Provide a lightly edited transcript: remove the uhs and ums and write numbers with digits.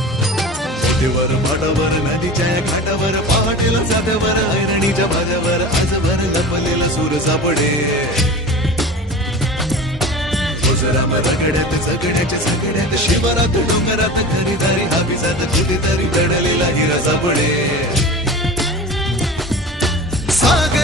मोठीवर माडावर नदीच्या घाटावर पहाटेला जात्यावर ऐरणीच्या भाज्यावर आजभर लपलेला सूर सापडे ओझराम रगड्यात जगड्याच्या सगड्यात शिवारात डोंगरात खरीदारी हाबिजात कुठेतरी दडलेला हिरा सापडे सागर